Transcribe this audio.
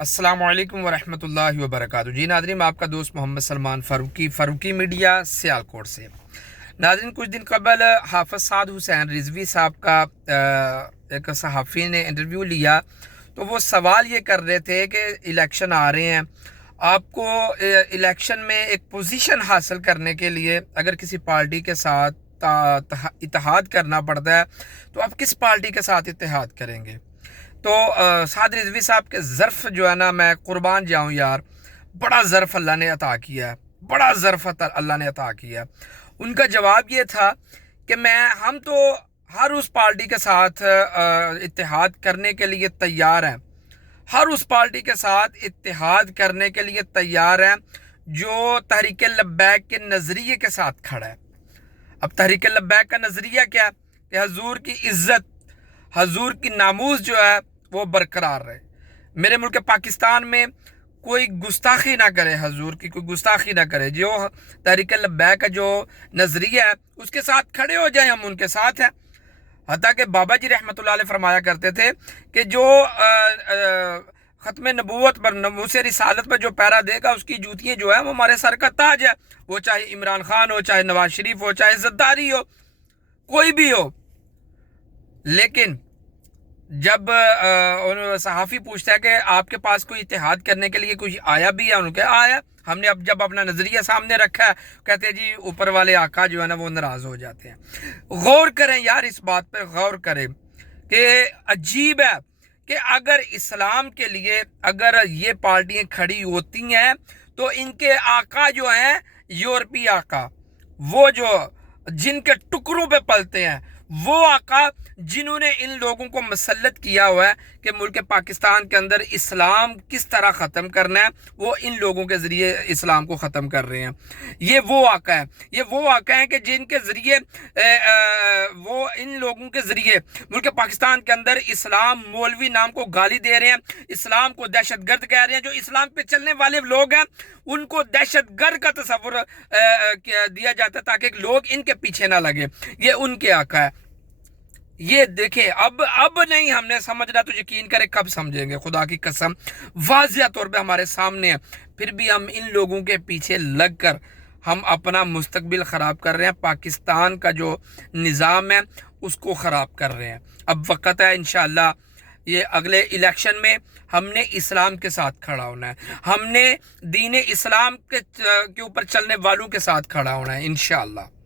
अस्सलाम वालेकुम वरहमतुल्लाहि वबरकातुहू। जी नाज़रीन, मैं आपका दोस्त मोहम्मद सलमान फ़ारूकी मीडिया सियालकोट से। नाज़रीन, कुछ दिन कबल हाफ़िज़ साद हुसैन रिज़वी साहब का एक सहाफ़ी ने इंटरव्यू लिया, तो वो सवाल ये कर रहे थे कि इलेक्शन आ रहे हैं, आपको इलेक्शन में एक पोजीशन हासिल करने के लिए अगर किसी पार्टी के साथ इत्तेहाद करना पड़ता है तो आप किस पार्टी के साथ इत्तेहाद करेंगे। तो साद रिजवी साहब के ज़र्फ़ जो है ना, मैं कुर्बान जाऊँ यार, बड़ा ज़र्फ़ अल्लाह ने अता किया है, बड़ा ज़र्फ़ अल्लाह ने अता किया है। उनका जवाब ये था कि हम तो हर उस पार्टी के साथ इत्तेहाद करने के लिए तैयार हैं, हर उस पार्टी के साथ इत्तेहाद करने के लिए तैयार हैं जो तहरीक लब्बैक के नज़रिए के साथ खड़ा है। अब तहरीक लब्बैक का नज़रिया क्या है कि हजूर की इज़्ज़त, हजूर की नामूस जो है वो बरकरार रहे। मेरे मुल्क पाकिस्तान में कोई गुस्ताखी ना करे, हजूर की कोई गुस्ताखी ना करे। जो तहरीक लब्बैक का जो नज़रिया है उसके साथ खड़े हो जाए, हम उनके साथ हैं। हत्ता कि बाबा जी रहमतुल्लाह अलैह फरमाया करते थे कि जो ख़त्म नबूवत पर, नबूवत रिसालत पर जो पैरा देगा उसकी जूतियाँ जो है वो हमारे सर का ताज है। वो चाहे इमरान खान हो, चाहे नवाज शरीफ हो, चाहे ज़रदारी हो, कोई भी हो। लेकिन जब सहाफ़ी पूछता है कि आपके पास कोई इत्तेहाद करने के लिए कोई आया भी है, उनके आया, हमने अब जब अपना नज़रिया सामने रखा है, कहते हैं जी ऊपर वाले आका जो है ना वो नाराज़ हो जाते हैं। गौर करें यार, इस बात पर गौर करें कि अजीब है कि अगर इस्लाम के लिए अगर ये पार्टियां खड़ी होती हैं तो इनके आका जो हैं यूरोपीय आका, वो जो जिनके टुकड़ों पे पलते हैं, वो आका जिन्होंने इन लोगों को मसल्लत किया हुआ है कि मुल्क पाकिस्तान के अंदर इस्लाम किस तरह ख़त्म करना है, वो इन लोगों के ज़रिए इस्लाम को ख़त्म कर रहे हैं। ये वो आका है, ये वो आका है कि जिनके ज़रिए वो इन लोगों के ज़रिए मुल्क पाकिस्तान के अंदर इस्लाम मौलवी नाम को गाली दे रहे हैं, इस्लाम को दहशतगर्द कह रहे हैं। जो इस्लाम पे चलने वाले लोग हैं उनको दहशतगर्द का तस्वुर दिया जाता है ताकि लोग इनके पीछे ना लगे। ये उनके आका है। ये देखें, अब नहीं हमने समझना तो यकीन करें कब समझेंगे, खुदा की कसम वाज़िया तौर पे हमारे सामने है। फिर भी हम इन लोगों के पीछे लगकर हम अपना मुस्तकबिल ख़राब कर रहे हैं, पाकिस्तान का जो निज़ाम है उसको ख़राब कर रहे हैं। अब वक़्त है इंशाअल्लाह ये अगले इलेक्शन में हमने इस्लाम के साथ खड़ा होना है, हमने दीन इस्लाम के ऊपर चलने वालों के साथ खड़ा होना है इंशाअल्लाह।